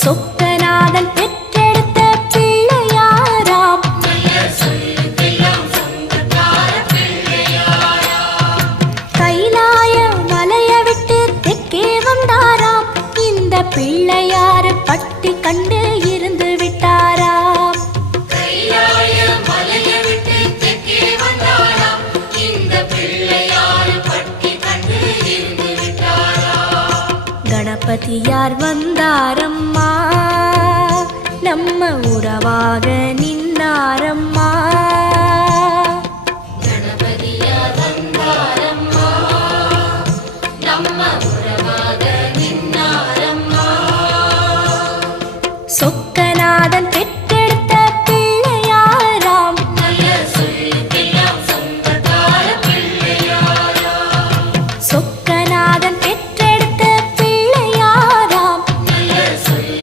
சொக்கநாதன் பெற்றெடுத்த பிள்ளையாராம். கைலாய மலைய விட்டு தெற்கே வந்தாராம். இந்த பிள்ளையாரு பட்டி கண்டு இருந்து விட்டாராம். கணபதியார் வந்தாரம்மா, நம்ம உறவாக நின்னாரம்மா. கணபதியார் வந்தாரம்மா, நம்ம உறவாக நின்னாரம்மா. சொக்கநாதன்